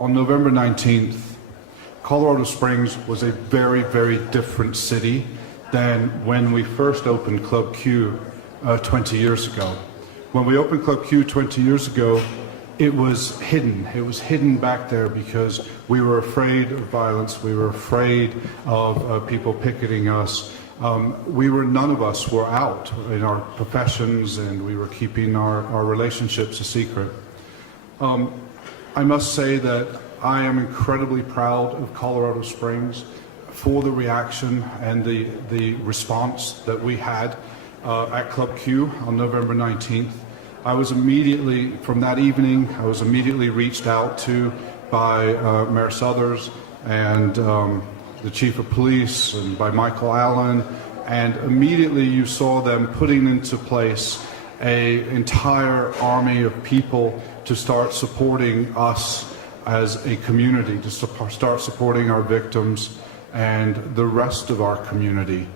on November 19th, Colorado Springs was a very, very different city than when we first opened Club Q 20 years ago. When we opened Club Q 20 years ago, it was hidden. It was hidden back there because we were afraid of violence. We were afraid of people picketing us. None of us were out in our professions, and we were keeping our relationships a secret. I must say that I am incredibly proud of Colorado Springs for the reaction and the response that we had at Club Q on November 19th. I was immediately, from that evening, I was immediately reached out to by Mayor Suthers and the Chief of Police and by Michael Allen, and immediately you saw them putting into place an entire army of people to start supporting us as a community, to start supporting our victims and the rest of our community.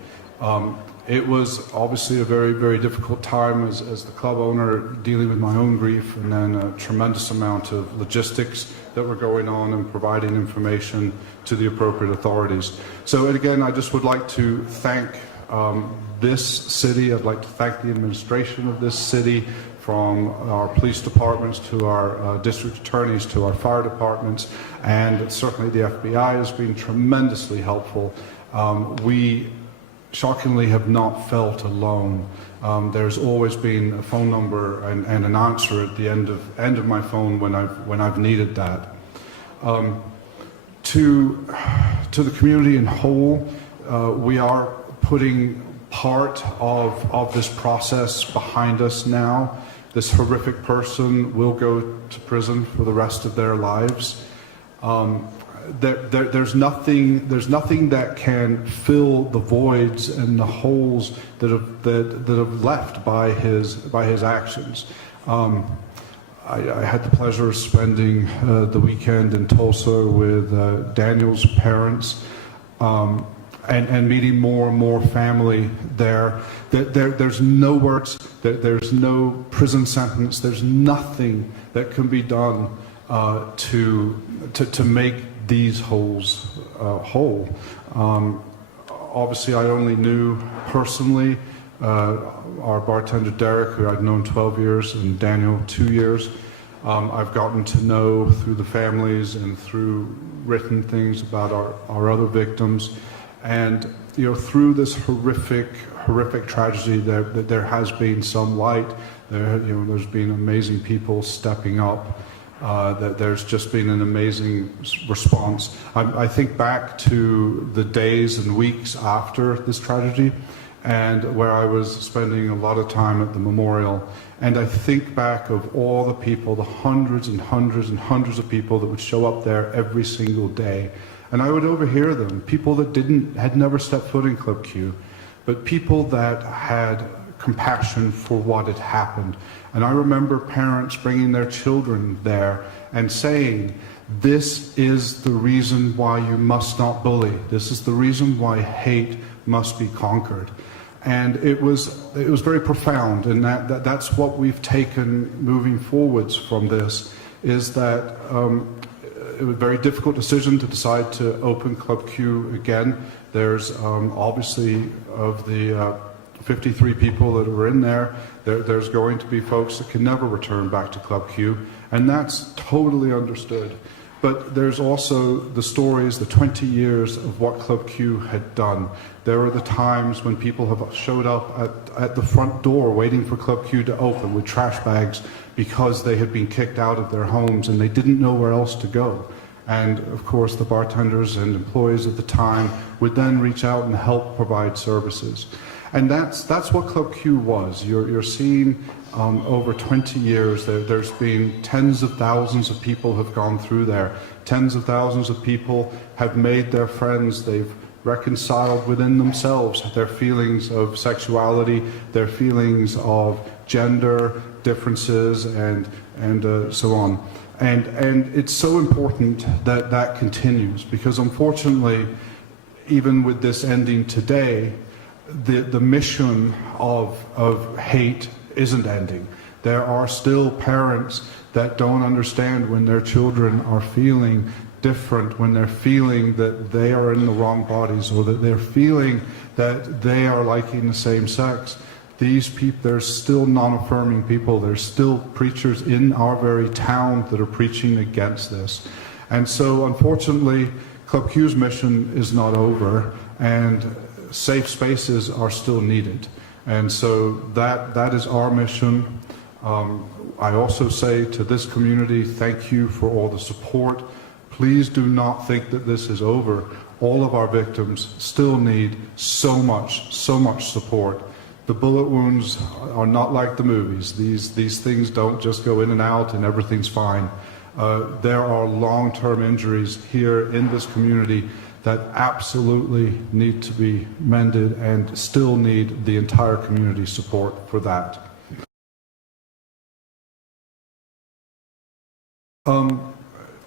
It was obviously a very, very difficult time as the club owner, dealing with my own grief, and then a tremendous amount of logistics that were going on and providing information to the appropriate authorities. So again, I just would like to thank this city. I'd like to thank the administration of this city, from our police departments to our district attorneys to our fire departments, and certainly the FBI has been tremendously helpful. We shockingly have not felt alone. There's always been a phone number and an answer at the end of my phone when I've needed that. To the community in whole, we are putting part of this process behind us now. This horrific person will go to prison for the rest of their lives. There's nothing that can fill the voids and the holes that have left by his actions. I had the pleasure of spending the weekend in Tulsa with Daniel's parents, and meeting more and more family there. There's no words, there's no prison sentence, there's nothing that can be done to make these holes whole. Obviously, I only knew personally our bartender Derek, who I'd known 12 years, and Daniel 2 years. I've gotten to know through the families and through written things about our other victims. And through this horrific tragedy, there has been some light. There's been amazing people stepping up. That there's just been an amazing response. I think back to the days and weeks after this tragedy, and where I was spending a lot of time at the memorial, and I think back of all the people, the hundreds and hundreds and hundreds of people that would show up there every single day. And I would overhear them, people that had never stepped foot in Club Q, but people that had compassion for what had happened. And I remember parents bringing their children there and saying, this is the reason why you must not bully. This is the reason why hate must be conquered. And it was very profound, and that's what we've taken moving forwards from this, is that it was a very difficult decision to decide to open Club Q again. There's obviously, of the 53 people that were in there's going to be folks that can never return back to Club Q, and that's totally understood. But there's also the stories, the 20 years of what Club Q had done. There are the times when people have showed up at the front door waiting for Club Q to open with trash bags because they had been kicked out of their homes and they didn't know where else to go. And of course the bartenders and employees at the time would then reach out and help provide services. And that's what Club Q was. You're seeing over 20 years, there's been tens of thousands of people have gone through there. Tens of thousands of people have made their friends. They've reconciled within themselves their feelings of sexuality, their feelings of gender differences, and so on. And it's so important that that continues, because unfortunately, even with this ending today, the mission of hate isn't ending. There are still parents that don't understand when their children are feeling different, when they're feeling that they are in the wrong bodies, or that they're feeling that they are liking the same sex. These people, there's still non-affirming people. There's still preachers in our very town that are preaching against this. And so, unfortunately, Club Q's mission is not over, and safe spaces are still needed. And so that is our mission. I also say to this community, thank you for all the support. Please do not think that this is over. All of our victims still need so much support. The bullet wounds are not like the movies. These things don't just go in and out and everything's fine. There are long-term injuries here in this community that absolutely need to be mended and still need the entire community support for that.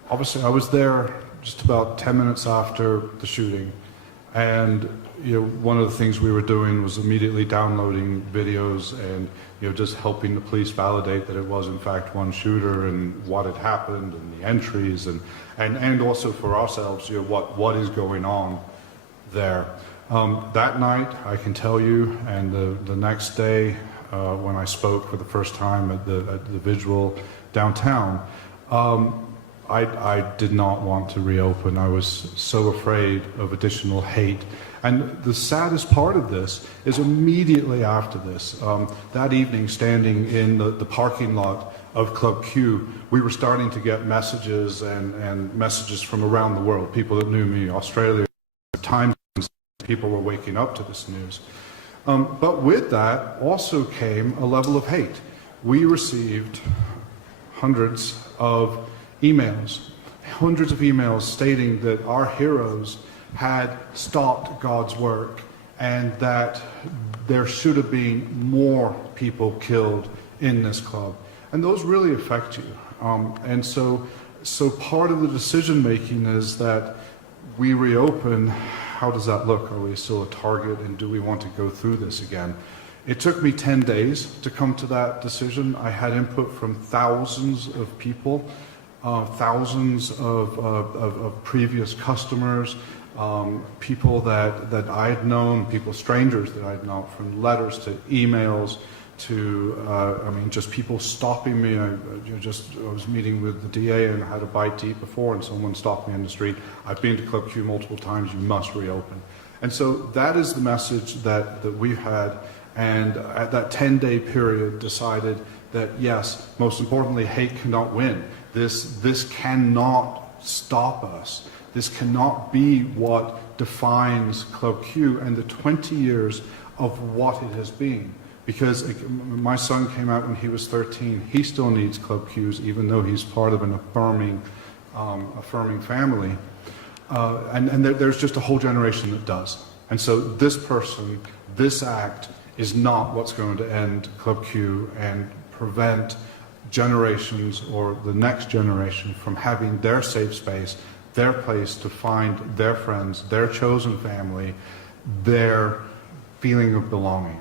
Obviously, I was there just about 10 minutes after the shooting, and one of the things we were doing was immediately downloading videos and just helping the police validate that it was in fact one shooter and what had happened and the entries and also for ourselves what is going on there. That night, I can tell you, and the next day when I spoke for the first time at the vigil downtown, I did not want to reopen. I was so afraid of additional hate. And the saddest part of this is immediately after this, that evening standing in the parking lot of Club Q, we were starting to get messages and messages from around the world, people that knew me, Australia, time people were waking up to this news. But with that also came a level of hate. We received hundreds of emails stating that our heroes had stopped God's work and that there should have been more people killed in this club. And those really affect you. And so part of the decision making is that we reopen. How does that look? Are we still a target, and do we want to go through this again? It took me 10 days to come to that decision. I had input from thousands of people, thousands of previous customers, people that I had known, strangers that I had known, from letters to emails to, just people stopping me. I was meeting with the DA and had a bite to eat before, and someone stopped me in the street. I've been to Club Q multiple times, you must reopen. And so that is the message that we've had, and at that 10-day period decided that yes, most importantly, hate cannot win. This cannot stop us. This cannot be what defines Club Q and the 20 years of what it has been. Because my son came out when he was 13. He still needs Club Q's, even though he's part of an affirming family. And there's just a whole generation that does. And so this person, this act, is not what's going to end Club Q and prevent generations or the next generation from having their safe space, their place to find their friends, their chosen family, their feeling of belonging.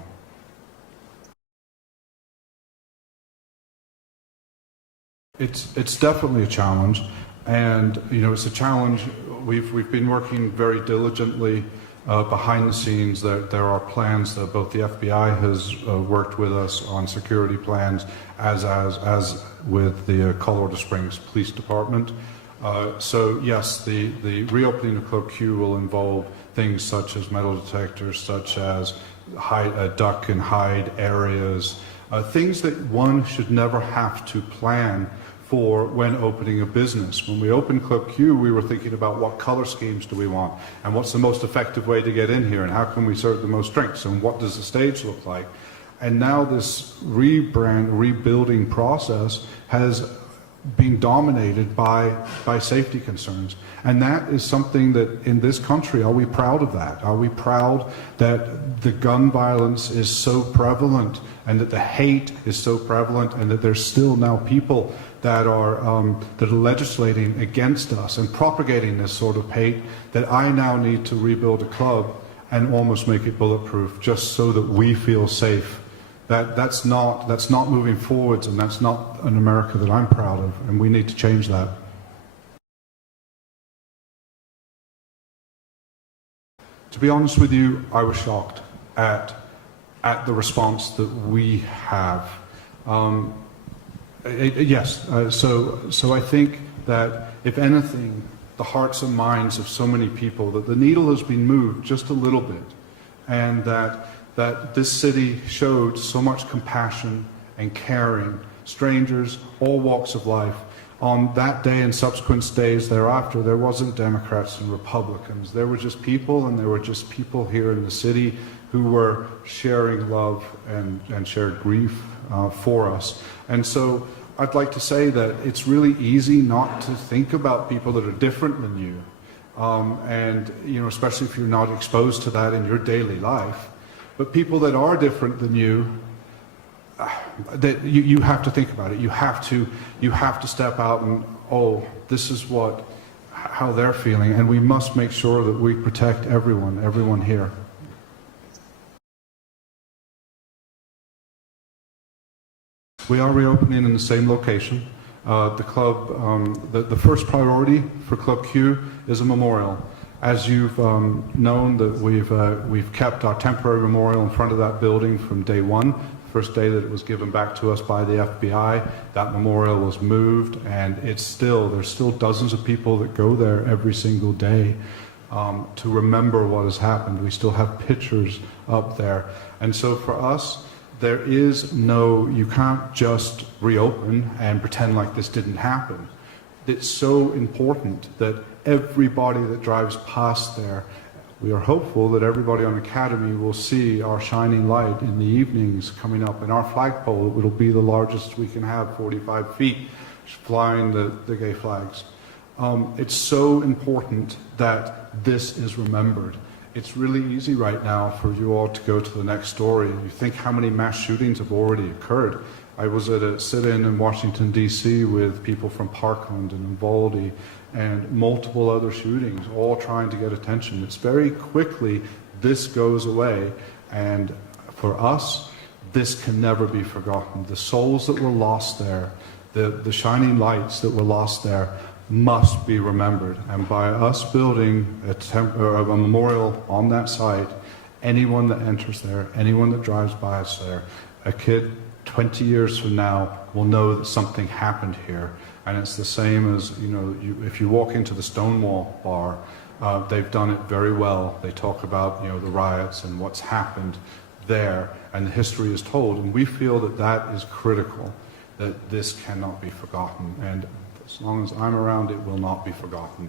It's definitely a challenge, and it's a challenge. We've been working very diligently behind the scenes. There are plans that both the FBI has worked with us on security plans, as with the Colorado Springs Police Department. So yes, the reopening of Club Q will involve things such as metal detectors, such as duck and hide areas, things that one should never have to plan for when opening a business. When we opened Club Q, we were thinking about what color schemes do we want, and what's the most effective way to get in here, and how can we serve the most drinks, and what does the stage look like. And now this rebuilding process has been dominated by safety concerns. And that is something that in this country, are we proud of that? Are we proud that the gun violence is so prevalent and that the hate is so prevalent and that there's still now people that are legislating against us and propagating this sort of hate, that I now need to rebuild a club and almost make it bulletproof just so that we feel safe That's not moving forwards, and that's not an America that I'm proud of, and we need to change that. To be honest with you, I was shocked at the response that we have. So I think that, if anything, the hearts and minds of so many people, that the needle has been moved just a little bit, and that this city showed so much compassion and caring, strangers, all walks of life. On that day and subsequent days thereafter, there wasn't Democrats and Republicans. There were just people, and there were just people here in the city who were sharing love and shared grief for us. And so I'd like to say that it's really easy not to think about people that are different than you. And, you know, especially if you're not exposed to that in your daily life. But people that are different than you, that you have to think about it. You have to step out and, oh, this is how they're feeling, and we must make sure that we protect everyone here. We are reopening in the same location. The club, the first priority for Club Q is a memorial. As you've known, that we've kept our temporary memorial in front of that building from day one. First day that it was given back to us by the FBI, that memorial was moved, and there's still dozens of people that go there every single day to remember what has happened. We still have pictures up there. And so for us, you can't just reopen and pretend like this didn't happen. It's so important that everybody that drives past there, we are hopeful that everybody on Academy will see our shining light in the evenings coming up, and our flagpole. It will be the largest we can have, 45 feet, flying the gay flags. It's so important that this is remembered. It's really easy right now for you all to go to the next story, and you think how many mass shootings have already occurred. I was at a sit-in in Washington, D.C. with people from Parkland and Uvalde and multiple other shootings, all trying to get attention. It's very quickly, this goes away, and for us, this can never be forgotten. The souls that were lost there, the shining lights that were lost there, must be remembered. And by us building a memorial on that site, anyone that enters there, anyone that drives by us there, a kid 20 years from now will know that something happened here. And it's the same as, if you walk into the Stonewall bar, they've done it very well. They talk about, the riots and what's happened there, and the history is told. And we feel that that is critical, that this cannot be forgotten. And as long as I'm around, it will not be forgotten.